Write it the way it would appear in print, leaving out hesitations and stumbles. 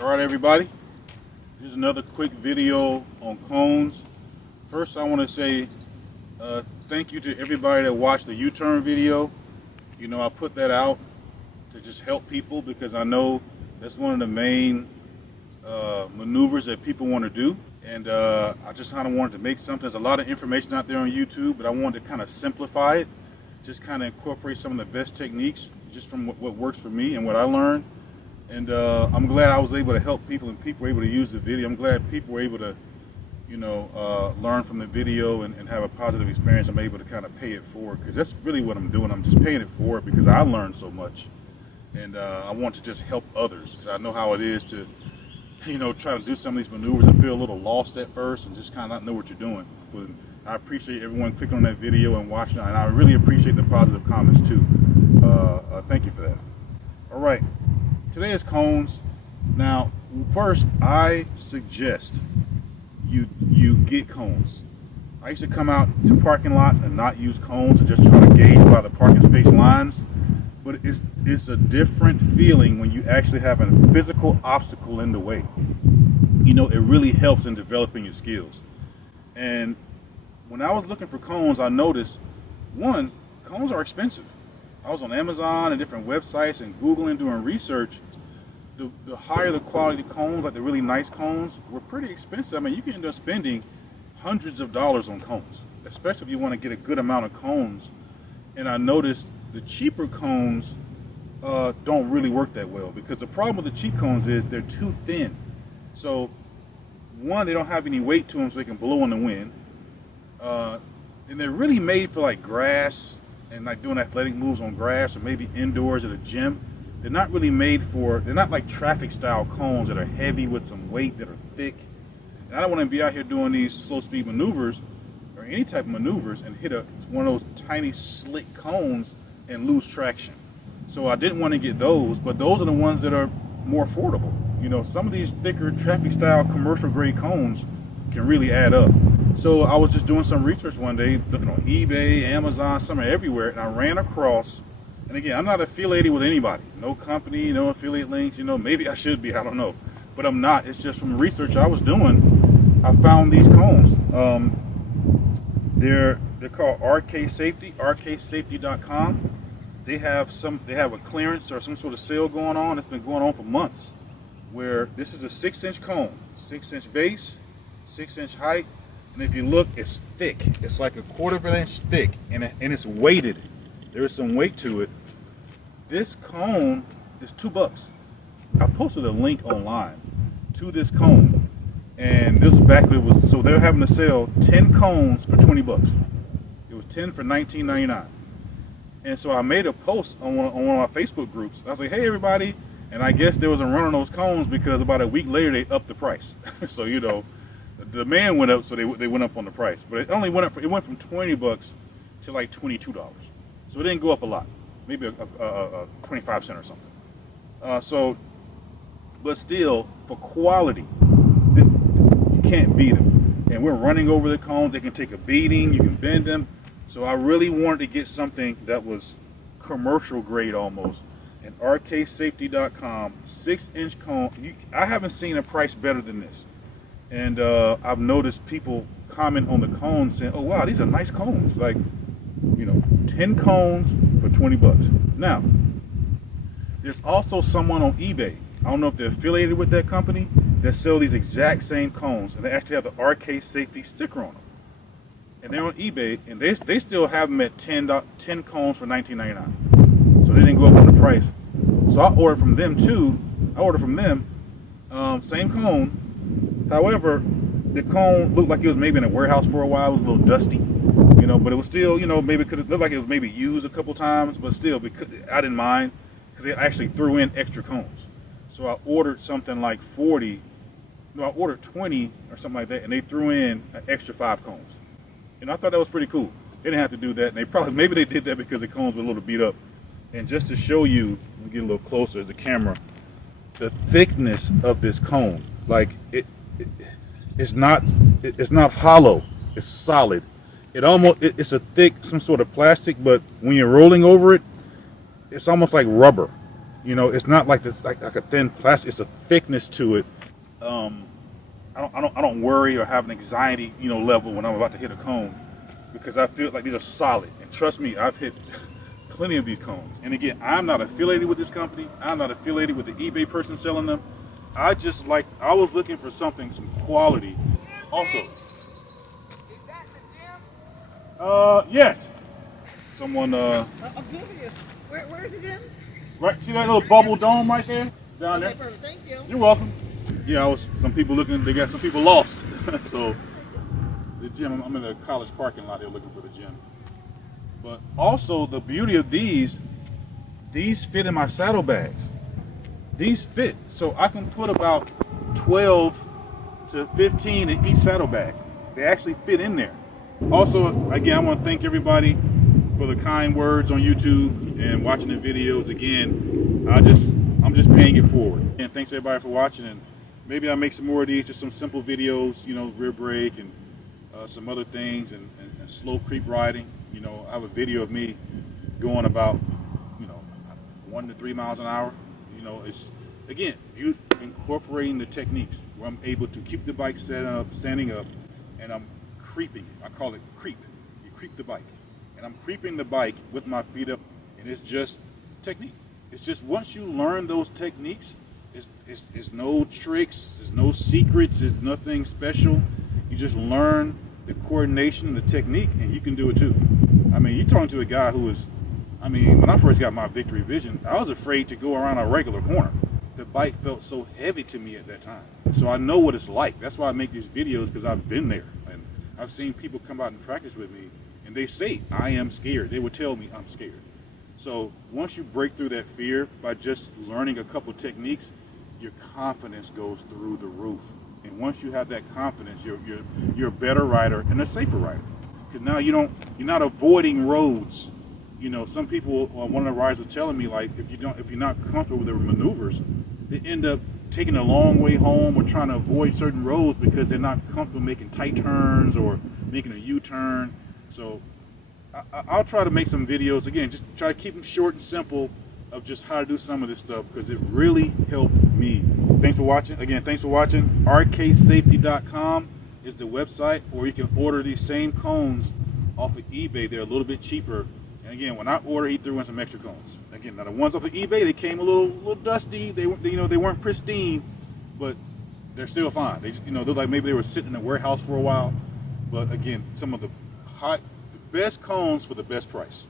All right, everybody, here's another quick video on cones. First, I want to say thank you to everybody that watched the U-turn video. You know, I put that out to just help people because I know that's one of the main maneuvers that people want to do. And I just kind of wanted to make something. There's a lot of information out there on YouTube, but I wanted to kind of simplify it, just kind of incorporate some of the best techniques just from what works for me and what I learned. And I'm glad I was able to help people and people were able to use the video. I'm glad people were able to, you know, learn from the video and have a positive experience. I'm able to kind of pay it forward because that's really what I'm doing. I'm just paying it forward because I learned so much. And I want to just help others because I know how it is to, you know, try to do some of these maneuvers and feel a little lost at first and just kind of not know what you're doing. But I appreciate everyone clicking on that video and watching it, and I really appreciate the positive comments too. Thank you for that. All right. Today is cones. Now, first, I suggest you get cones. I used to come out to parking lots and not use cones and just try to gauge by the parking space lines. But it's a different feeling when you actually have a physical obstacle in the way. You know, it really helps in developing your skills. And when I was looking for cones, I noticed, one, cones are expensive. I was on Amazon and different websites and Googling, doing research. The higher the quality cones, like the really nice cones, were pretty expensive. I mean, you can end up spending hundreds of dollars on cones, especially if you want to get a good amount of cones. And I noticed the cheaper cones don't really work that well because the problem with the cheap cones is they're too thin. So, one, they don't have any weight to them so they can blow in the wind. And they're really made for like grass and like doing athletic moves on grass or maybe indoors at a gym. They're not really made for, they're not like traffic style cones that are heavy with some weight, that are thick. And I don't want to be out here doing these slow speed maneuvers or any type of maneuvers and hit one of those tiny slick cones and lose traction. So I didn't want to get those, but those are the ones that are more affordable. You know, some of these thicker traffic style commercial grade cones can really add up. So I was just doing some research one day, looking on eBay, Amazon, somewhere everywhere, and I ran across, and again, I'm not affiliated with anybody, no company, no affiliate links, you know, maybe I should be, I don't know, but I'm not. It's just from the research I was doing, I found these cones. They're called RK Safety, rksafety.com. They have a clearance or some sort of sale going on. It's been going on for months, where this is a 6-inch cone, 6-inch base, 6-inch height. And if you look, it's thick. It's like a 1/4 of an inch thick, and it's weighted. There is some weight to it. This cone is $2. I posted a link online to this cone, and this was back when it was, so they were having to sell 10 cones for $20. It was 10 for $19.99. And so I made a post on one of my Facebook groups. I was like, hey everybody, and I guess there was a run on those cones because about a week later they upped the price. So, you know, the demand went up, so they went up on the price. But it only went up. It went from $20 to like $22. So it didn't go up a lot, maybe a 25 cent or something. But still, for quality, you can't beat them. And we're running over the cones. They can take a beating. You can bend them. So I really wanted to get something that was commercial grade almost. And rksafety.com, 6-inch cone. I haven't seen a price better than this. And I've noticed people comment on the cones saying, oh wow, these are nice cones. Like, you know, 10 cones for $20. Now, there's also someone on eBay, I don't know if they're affiliated with that company, that sell these exact same cones, and they actually have the RK Safety sticker on them. And they're on eBay, and they still have them at 10 cones for $19.99. So they didn't go up on the price. So I ordered from them too. Same cone. However, the cone looked like it was maybe in a warehouse for a while. It was a little dusty, you know, but it was still, you know, maybe it could have looked like it was maybe used a couple times, but still, because I didn't mind because they actually threw in extra cones. So I ordered something like 40, no, I ordered 20 or something like that, and they threw in an extra 5 cones. And I thought that was pretty cool. They didn't have to do that, and they probably, maybe they did that because the cones were a little beat up. And just to show you, let me get a little closer to the camera, the thickness of this cone, like it's not hollow, it's solid. It's a thick, some sort of plastic, but when you're rolling over it, it's almost like rubber. You know, it's not like this like a thin plastic. It's a thickness to it. I don't worry or have an anxiety, you know, level when I'm about to hit a cone, because I feel like these are solid. And trust me, I've hit plenty of these cones. And again, I'm not affiliated with this company. I'm not affiliated with the eBay person selling them. I was looking for something, some quality. Also, is that the gym? Yes. Someone, Oblivious. Where's the gym? Right, see that little bubble dome right there? Down there? Perfect. Thank you. You're welcome. Yeah, some people looking, they got some people lost. So, the gym, I'm in the college parking lot, they're looking for the gym. But also, the beauty of these fit in my saddlebags. These fit, so I can put about 12 to 15 in each saddlebag. They actually fit in there. Also, again, I want to thank everybody for the kind words on YouTube and watching the videos. Again, I'm just paying it forward. And thanks everybody for watching, and maybe I'll make some more of these, just some simple videos, you know, rear brake and some other things, and slow creep riding. You know, I have a video of me going about, you know, 1 to 3 miles an hour. You know, it's, again, you incorporating the techniques where I'm able to keep the bike standing up, and I'm creeping. I call it creep. You creep the bike. And I'm creeping the bike with my feet up, and it's just technique. It's just once you learn those techniques, it's no tricks, there's no secrets, there's nothing special. You just learn the coordination and the technique, and you can do it too. I mean, you're talking to a guy who was, I mean, when I first got my Victory Vision, I was afraid to go around a regular corner. The bike felt so heavy to me at that time. So I know what it's like. That's why I make these videos, because I've been there. And I've seen people come out and practice with me, and they say, I am scared. They would tell me I'm scared. So once you break through that fear by just learning a couple techniques, your confidence goes through the roof. And once you have that confidence, you're a better rider and a safer rider. Because now you're not avoiding roads. You know, some people, one of the riders was telling me, like, if you're not comfortable with the maneuvers, they end up taking a long way home or trying to avoid certain roads because they're not comfortable making tight turns or making a U-turn. So I'll try to make some videos, again, just try to keep them short and simple, of just how to do some of this stuff, because it really helped me. Thanks for watching. Again, thanks for watching. rksafety.com is the website, or you can order these same cones off of eBay. They're a little bit cheaper. And again, when I ordered, he threw in some extra cones. Again, now the ones off of eBay, they came a little dusty. They weren't pristine, but they're still fine. They just, you know, look like maybe they were sitting in a warehouse for a while. But again, some of the best cones for the best price.